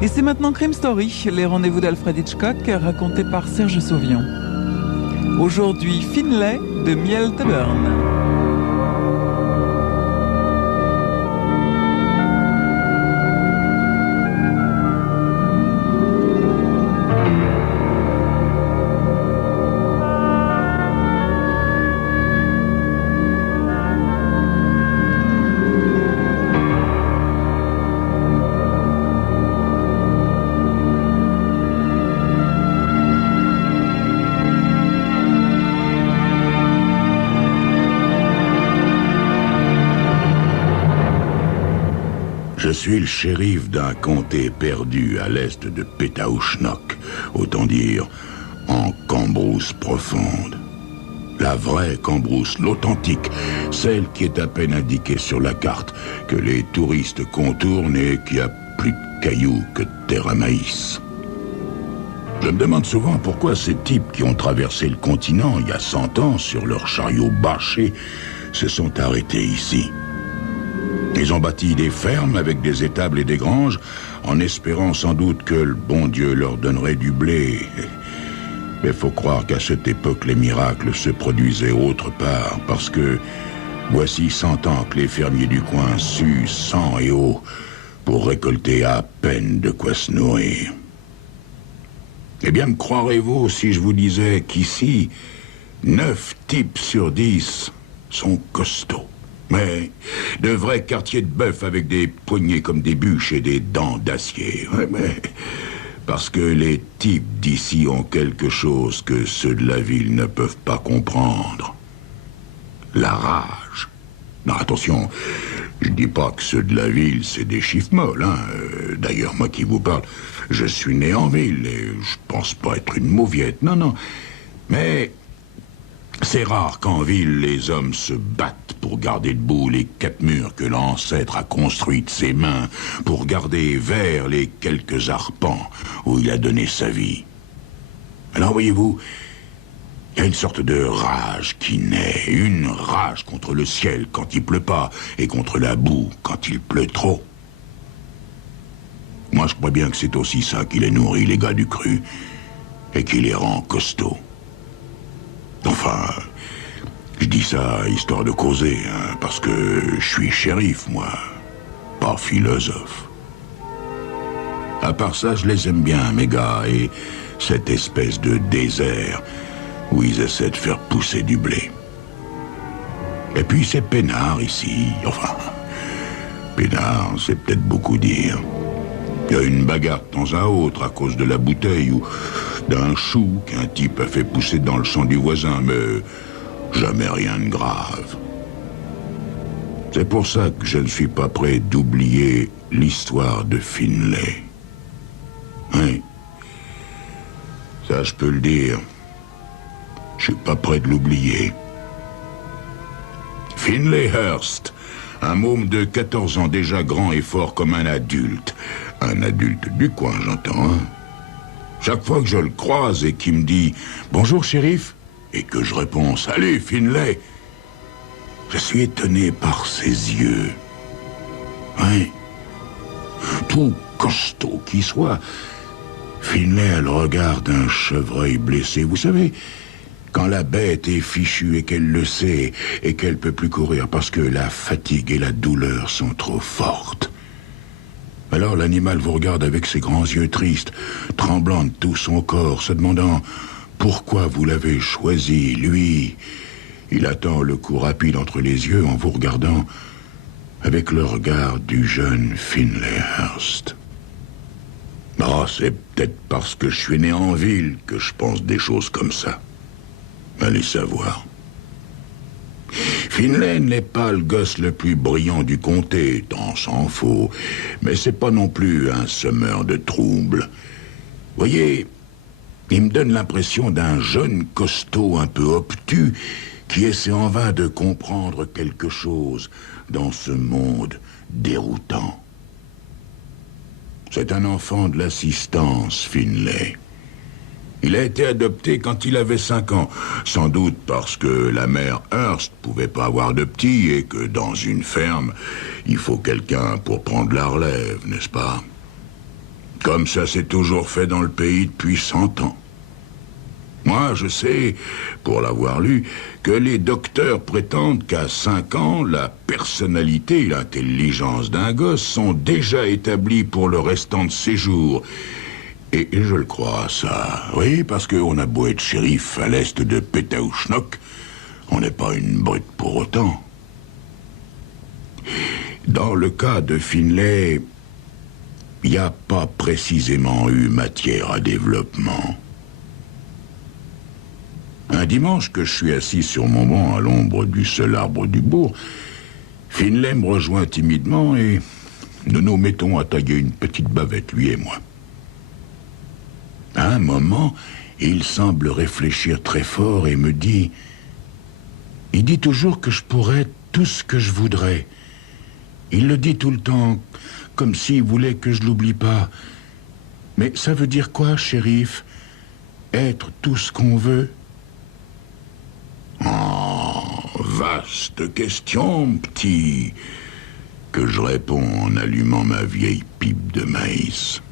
Et c'est maintenant Crime Story, les rendez-vous d'Alfred Hitchcock, racontés par Serge Sauvian. Aujourd'hui, Finlay de Miel Taburn. Je suis le shérif d'un comté perdu à l'est de Pétaouchnok, autant dire en Cambrousse profonde. La vraie Cambrousse, l'authentique, celle qui est à peine indiquée sur la carte, que les touristes contournent et qui a plus de cailloux que de terre à maïs. Je me demande souvent pourquoi ces types qui ont traversé le continent il y a 100 ans sur leurs chariots bâchés se sont arrêtés ici. Ils ont bâti des fermes avec des étables et des granges, en espérant sans doute que le bon Dieu leur donnerait du blé. Mais faut croire qu'à cette époque, les miracles se produisaient autre part, parce que voici 100 ans que les fermiers du coin suent sang et eau pour récolter à peine de quoi se nourrir. Eh bien, me croirez-vous si je vous disais qu'ici, 9 types sur 10 sont costauds? Mais de vrais quartiers de bœuf avec des poignets comme des bûches et des dents d'acier. Ouais, mais parce que les types d'ici ont quelque chose que ceux de la ville ne peuvent pas comprendre. La rage. Non, attention, je dis pas que ceux de la ville, c'est des chiffres molles, hein. D'ailleurs, moi qui vous parle, je suis né en ville et je pense pas être une mauviette, non. Mais c'est rare qu'en ville, les hommes se battent pour garder debout les 4 murs que l'ancêtre a construits de ses mains, pour garder verts les quelques arpents où il a donné sa vie. Alors, voyez-vous, il y a une sorte de rage qui naît, une rage contre le ciel quand il pleut pas, et contre la boue quand il pleut trop. Moi, je crois bien que c'est aussi ça qui les nourrit, les gars du cru, et qui les rend costauds. Enfin, je dis ça histoire de causer, hein, parce que je suis shérif, moi, pas philosophe. À part ça, je les aime bien, mes gars, et cette espèce de désert où ils essaient de faire pousser du blé. Et puis c'est peinard ici, enfin, peinard, c'est peut-être beaucoup dire. Il y a une bagarre de temps à autre à cause de la bouteille ou d'un chou qu'un type a fait pousser dans le champ du voisin, mais jamais rien de grave. C'est pour ça que je ne suis pas prêt d'oublier l'histoire de Finlay. Oui, ça je peux le dire. Je suis pas prêt de l'oublier. Finlay Hurst, un môme de 14 ans déjà grand et fort comme un adulte. Un adulte du coin, j'entends, hein. Chaque fois que je le croise et qu'il me dit « Bonjour, shérif », et que je réponds « Salut, Finlay », je suis étonné par ses yeux. Oui. Tout costaud qu'il soit, Finlay a le regard d'un chevreuil blessé. Vous savez, quand la bête est fichue et qu'elle le sait, et qu'elle peut plus courir parce que la fatigue et la douleur sont trop fortes. Alors l'animal vous regarde avec ses grands yeux tristes, tremblant de tout son corps, se demandant pourquoi vous l'avez choisi, lui. Il attend le coup rapide entre les yeux en vous regardant avec le regard du jeune Finlay Hurst. Ah, c'est peut-être parce que je suis né en ville que je pense des choses comme ça. Allez savoir. Finlay n'est pas le gosse le plus brillant du comté, tant s'en faut, mais c'est pas non plus un semeur de troubles. Voyez, il me donne l'impression d'un jeune costaud un peu obtus qui essaie en vain de comprendre quelque chose dans ce monde déroutant. C'est un enfant de l'assistance, Finlay. Il a été adopté quand il avait 5 ans, sans doute parce que la mère Hurst pouvait pas avoir de petits et que dans une ferme, il faut quelqu'un pour prendre la relève, n'est-ce pas? Comme ça s'est toujours fait dans le pays depuis 100 ans. Moi, je sais, pour l'avoir lu, que les docteurs prétendent qu'à 5 ans, la personnalité et l'intelligence d'un gosse sont déjà établies pour le restant de ses jours. Et je le crois, ça. Oui, parce qu'on a beau être shérif à l'est de Pétaouchnok, on n'est pas une brute pour autant. Dans le cas de Finlay, il n'y a pas précisément eu matière à développement. Un dimanche que je suis assis sur mon banc à l'ombre du seul arbre du bourg, Finlay me rejoint timidement et nous nous mettons à tailler une petite bavette, lui et moi. À un moment, il semble réfléchir très fort et me dit... Il dit toujours que je pourrais tout ce que je voudrais. Il le dit tout le temps, comme s'il voulait que je l'oublie pas. Mais ça veut dire quoi, shérif? Être tout ce qu'on veut? Oh, vaste question, petit, que je réponds en allumant ma vieille pipe de maïs.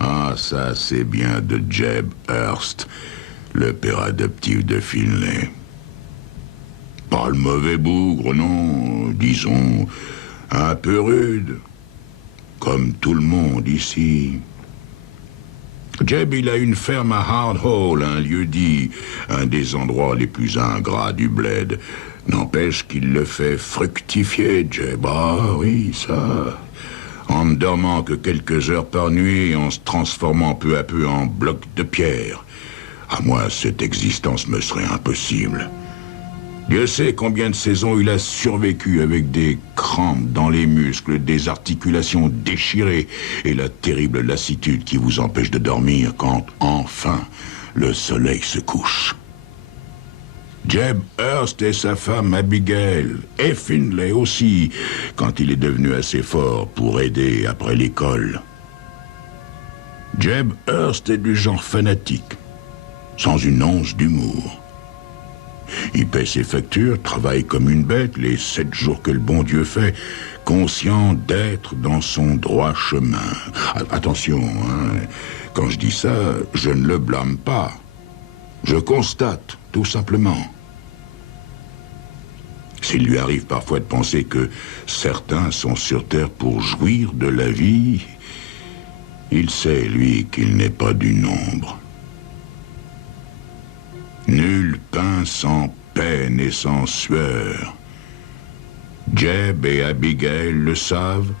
Ah, ça c'est bien de Jeb Hurst, le père adoptif de Finlay. Pas le mauvais bougre, non, disons, un peu rude, comme tout le monde ici. Jeb, il a une ferme à Hard Hole, un lieu-dit, un des endroits les plus ingrats du bled. N'empêche qu'il le fait fructifier, Jeb. Ah oui, ça... En ne dormant que quelques heures par nuit et en se transformant peu à peu en bloc de pierre. À moi, cette existence me serait impossible. Dieu sait combien de saisons il a survécu avec des crampes dans les muscles, des articulations déchirées et la terrible lassitude qui vous empêche de dormir quand, enfin, le soleil se couche. Jeb Hurst et sa femme Abigail, et Finlay aussi, quand il est devenu assez fort pour aider après l'école. Jeb Hurst est du genre fanatique, sans une once d'humour. Il paie ses factures, travaille comme une bête les 7 jours que le bon Dieu fait, conscient d'être dans son droit chemin. Attention, hein, quand je dis ça, je ne le blâme pas. Je constate, tout simplement. S'il lui arrive parfois de penser que certains sont sur Terre pour jouir de la vie, il sait, lui, qu'il n'est pas du nombre. Nul pain sans peine et sans sueur. Jeb et Abigail le savent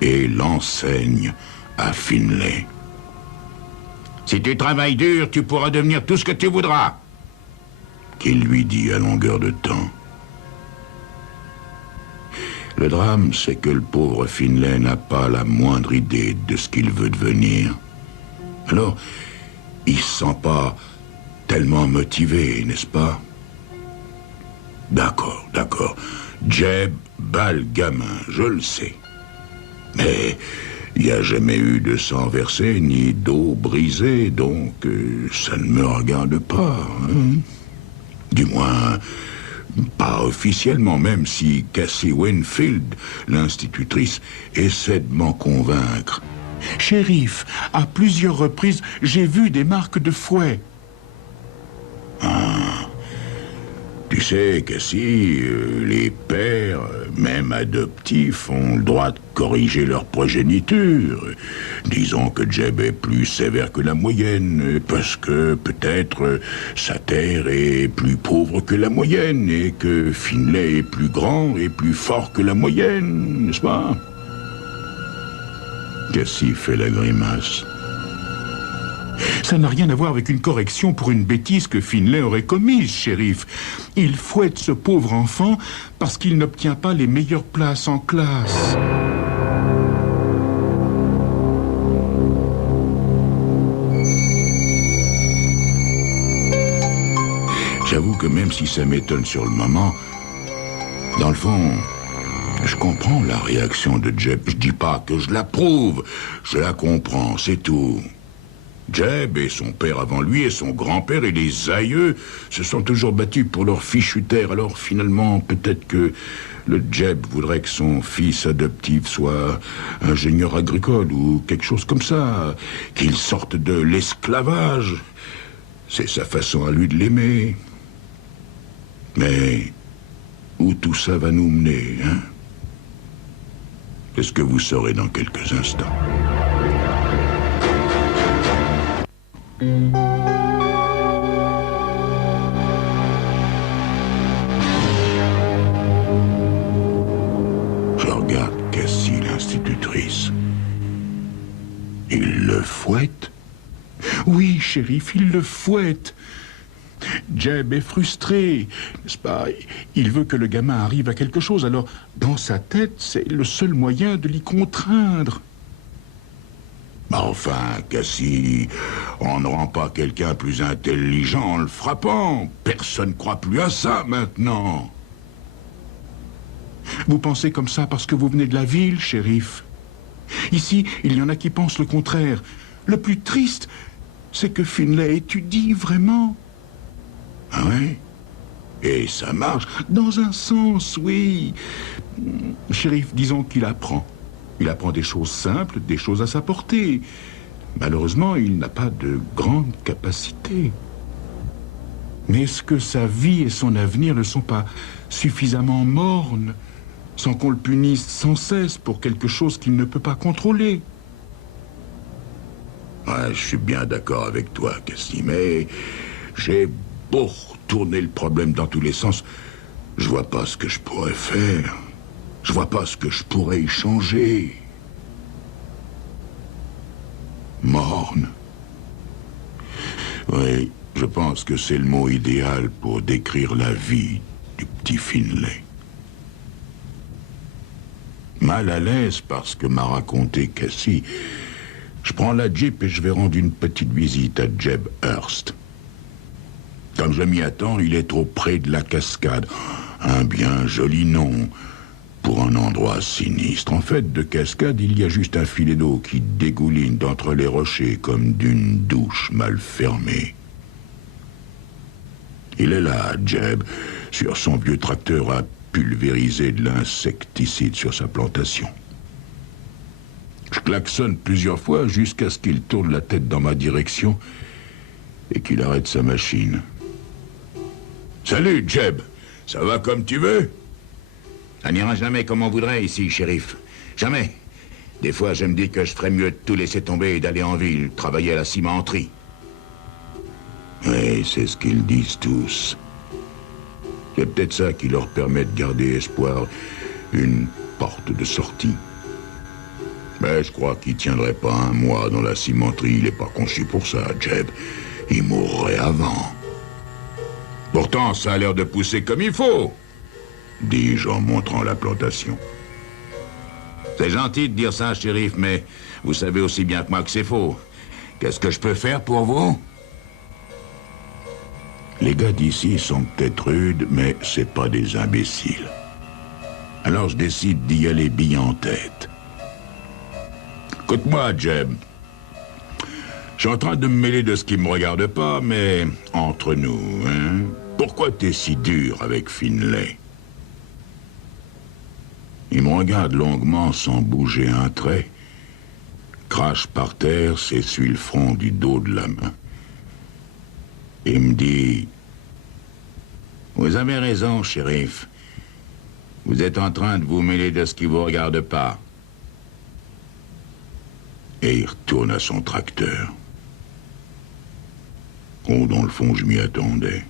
et l'enseignent à Finlay. Si tu travailles dur, tu pourras devenir tout ce que tu voudras, qu'il lui dit à longueur de temps. Le drame, c'est que le pauvre Finlay n'a pas la moindre idée de ce qu'il veut devenir. Alors, il se sent pas tellement motivé, n'est-ce pas? D'accord. Jeb bat le gamin, je le sais. Mais il n'y a jamais eu de sang versé ni d'eau brisée, donc ça ne me regarde pas. Hein? Du moins, pas officiellement, même si Cassie Winfield, l'institutrice, essaie de m'en convaincre. Shérif, à plusieurs reprises, j'ai vu des marques de fouet. Ah. Tu sais, Cassie, les pères, même adoptifs, ont le droit de corriger leur progéniture. Disons que Jeb est plus sévère que la moyenne, parce que peut-être sa terre est plus pauvre que la moyenne, et que Finlay est plus grand et plus fort que la moyenne, n'est-ce pas? Cassie fait la grimace. Ça n'a rien à voir avec une correction pour une bêtise que Finlay aurait commise, shérif. Il fouette ce pauvre enfant parce qu'il n'obtient pas les meilleures places en classe. J'avoue que même si ça m'étonne sur le moment, dans le fond, je comprends la réaction de Jeb. Je dis pas que je l'approuve, je la comprends, c'est tout. Jeb et son père avant lui et son grand-père et les aïeux se sont toujours battus pour leur fichue terre. Alors finalement, peut-être que Le Jeb voudrait que son fils adoptif soit ingénieur agricole ou quelque chose comme ça, qu'il sorte de l'esclavage. C'est sa façon à lui de l'aimer. Mais où tout ça va nous mener, hein? C'est ce que vous saurez dans quelques instants. Je regarde Cassie, l'institutrice. Il le fouette? Oui, shérif, il le fouette. Jeb est frustré, n'est-ce pas? Il veut que le gamin arrive à quelque chose, alors dans sa tête, c'est le seul moyen de l'y contraindre. Bah enfin, Cassie, on ne rend pas quelqu'un plus intelligent en le frappant. Personne ne croit plus à ça maintenant. Vous pensez comme ça parce que vous venez de la ville, shérif. Ici, il y en a qui pensent le contraire. Le plus triste, c'est que Finlay étudie vraiment. Ah ouais? Et ça marche? Dans un sens, oui. Shérif, disons qu'il apprend. Il apprend des choses simples, des choses à sa portée. Malheureusement, il n'a pas de grande capacité. Mais est-ce que sa vie et son avenir ne sont pas suffisamment mornes, sans qu'on le punisse sans cesse pour quelque chose qu'il ne peut pas contrôler? Ouais, je suis bien d'accord avec toi, Cassie, mais j'ai beau tourner le problème dans tous les sens, je vois pas ce que je pourrais faire. Je vois pas ce que je pourrais y changer. Morne. Oui, je pense que c'est le mot idéal pour décrire la vie du petit Finlay. Mal à l'aise parce que m'a raconté Cassie, je prends la Jeep et je vais rendre une petite visite à Jeb Hurst. Comme je m'y attends, il est trop près de la cascade. Un bien joli nom pour un endroit sinistre. En fait, de cascade, il y a juste un filet d'eau qui dégouline d'entre les rochers comme d'une douche mal fermée. Il est là, Jeb, sur son vieux tracteur à pulvériser de l'insecticide sur sa plantation. Je klaxonne plusieurs fois jusqu'à ce qu'il tourne la tête dans ma direction et qu'il arrête sa machine. « Salut, Jeb. Ça va comme tu veux ?» Ça n'ira jamais comme on voudrait ici, shérif. Jamais. Des fois, je me dis que je ferais mieux de tout laisser tomber et d'aller en ville, travailler à la cimenterie. Oui, c'est ce qu'ils disent tous. C'est peut-être ça qui leur permet de garder espoir, une porte de sortie. Mais je crois qu'il tiendrait pas un mois dans la cimenterie. Il n'est pas conçu pour ça, Jeb. Il mourrait avant. Pourtant, ça a l'air de pousser comme il faut, dis-je en montrant la plantation. C'est gentil de dire ça, shérif, mais vous savez aussi bien que moi que c'est faux. Qu'est-ce que je peux faire pour vous? Les gars d'ici sont peut-être rudes, mais c'est pas des imbéciles. Alors je décide d'y aller bille en tête. Écoute-moi, Jeb. Je suis en train de me mêler de ce qui me regarde pas, mais entre nous, hein? Pourquoi t'es si dur avec Finlay? Il me regarde longuement sans bouger un trait, crache par terre, s'essuie le front du dos de la main. Et me dit... Vous avez raison, shérif. Vous êtes en train de vous mêler de ce qui vous regarde pas. Et il retourne à son tracteur. Oh, dans le fond, je m'y attendais.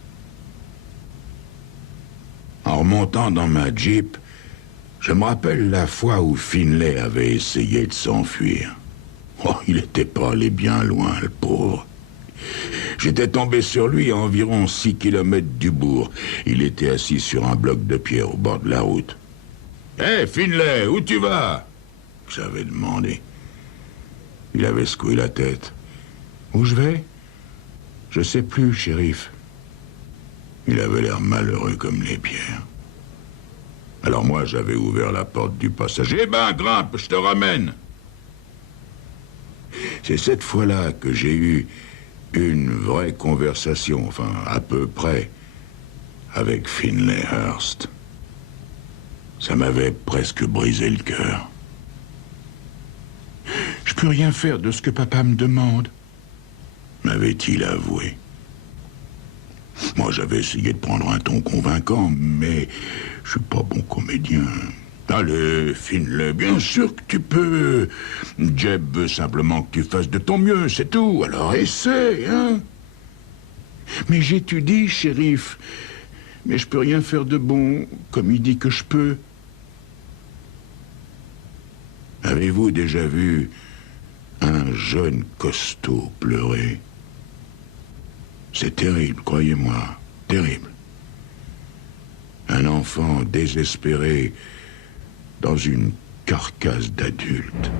En remontant dans ma Jeep, je me rappelle la fois où Finlay avait essayé de s'enfuir. Oh, il n'était pas allé bien loin, le pauvre. J'étais tombé sur lui à environ 6 kilomètres du bourg. Il était assis sur un bloc de pierre au bord de la route. « Hé, Finlay, où tu vas ?» J'avais demandé. Il avait secoué la tête. « Où je vais? Je sais plus, shérif. » Il avait l'air malheureux comme les pierres. Alors moi, j'avais ouvert la porte du passager. « Eh ben, grimpe, je te ramène !» C'est cette fois-là que j'ai eu une vraie conversation, enfin, à peu près, avec Finlay Hurst. Ça m'avait presque brisé le cœur. Je peux rien faire de ce que papa me demande. M'avait-il avoué. Moi, j'avais essayé de prendre un ton convaincant, mais je suis pas bon comédien. Allez, Finlay, bien sûr que tu peux. Jeb veut simplement que tu fasses de ton mieux, c'est tout. Alors essaie, hein. Mais j'étudie, shérif. Mais je peux rien faire de bon, comme il dit que je peux. Avez-vous déjà vu un jeune costaud pleurer? C'est terrible, croyez-moi, terrible. Un enfant désespéré dans une carcasse d'adulte.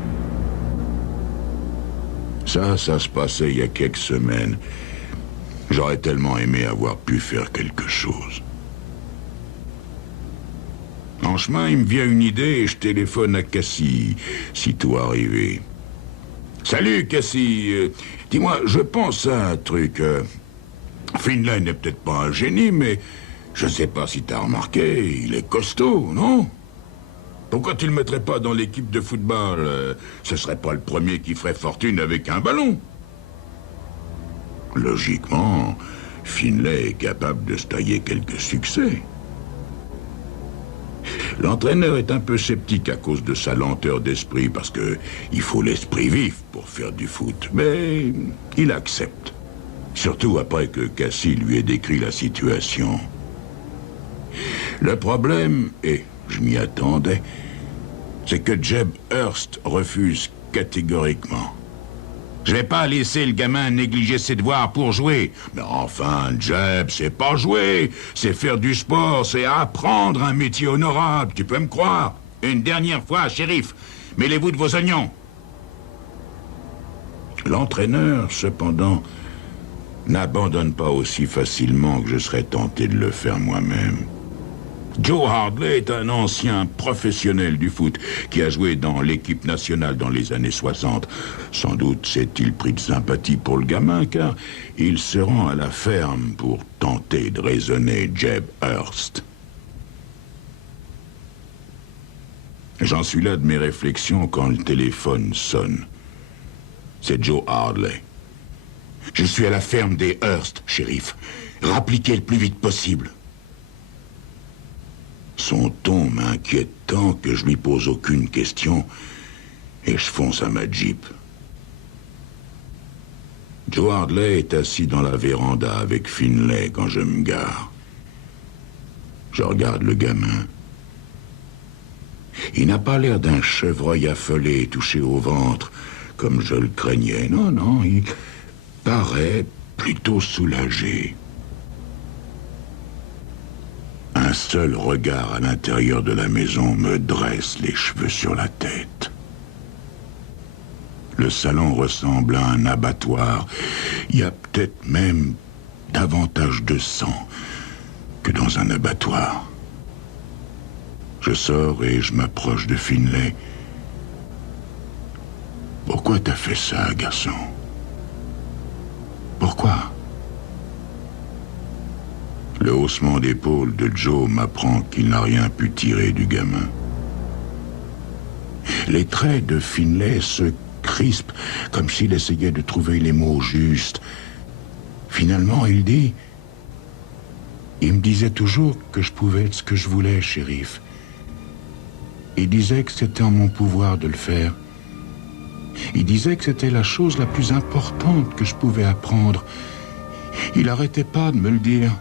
Ça se passait il y a quelques semaines. J'aurais tellement aimé avoir pu faire quelque chose. En chemin, il me vient une idée et je téléphone à Cassie, sitôt arrivé. Salut, Cassie. Dis-moi, je pense à un truc. Finlay n'est peut-être pas un génie, mais je sais pas si t'as remarqué, il est costaud, non? Pourquoi tu le mettrais pas dans l'équipe de football? Ce serait pas le premier qui ferait fortune avec un ballon. Logiquement, Finlay est capable de se tailler quelques succès. L'entraîneur est un peu sceptique à cause de sa lenteur d'esprit, parce que il faut l'esprit vif pour faire du foot. Mais il accepte. Surtout après que Cassie lui ait décrit la situation. Le problème, et je m'y attendais, c'est que Jeb Hurst refuse catégoriquement. Je vais pas laisser le gamin négliger ses devoirs pour jouer. Mais enfin, Jeb, c'est pas jouer. C'est faire du sport, c'est apprendre un métier honorable. Tu peux me croire? Une dernière fois, shérif, mêlez-vous de vos oignons. L'entraîneur, cependant, n'abandonne pas aussi facilement que je serais tenté de le faire moi-même. Joe Hardley est un ancien professionnel du foot qui a joué dans l'équipe nationale dans les années 60. Sans doute s'est-il pris de sympathie pour le gamin, car il se rend à la ferme pour tenter de raisonner Jeb Hurst. J'en suis là de mes réflexions quand le téléphone sonne. C'est Joe Hardley. Je suis à la ferme des Hurst, shérif. Rappliquez le plus vite possible. Son ton m'inquiète tant que je lui pose aucune question et je fonce à ma Jeep. Joe Hardley est assis dans la véranda avec Finlay quand je me gare. Je regarde le gamin. Il n'a pas l'air d'un chevreuil affolé touché au ventre comme je le craignais. Non, non, il paraît plutôt soulagé. Un seul regard à l'intérieur de la maison me dresse les cheveux sur la tête. Le salon ressemble à un abattoir. Il y a peut-être même davantage de sang que dans un abattoir. Je sors et je m'approche de Finlay. Pourquoi t'as fait ça, garçon? Pourquoi? Le haussement d'épaule de Joe m'apprend qu'il n'a rien pu tirer du gamin. Les traits de Finlay se crispent comme s'il essayait de trouver les mots justes. Finalement, il dit... Il me disait toujours que je pouvais être ce que je voulais, shérif. Il disait que c'était en mon pouvoir de le faire. Il disait que c'était la chose la plus importante que je pouvais apprendre. Il arrêtait pas de me le dire.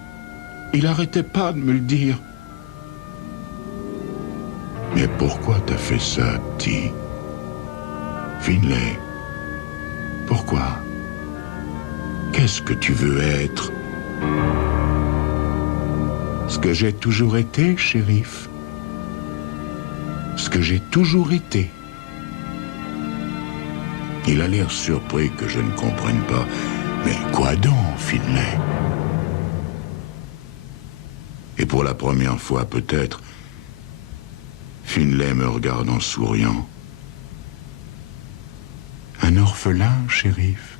Il arrêtait pas de me le dire. Mais pourquoi t'as fait ça, petit? Finlay, pourquoi? Qu'est-ce que tu veux être? Ce que j'ai toujours été, shérif. Ce que j'ai toujours été. Il a l'air surpris que je ne comprenne pas. Mais quoi donc, Finlay? Et pour la première fois, peut-être, Finlay me regarde en souriant. Un orphelin, shérif.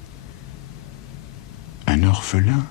Un orphelin.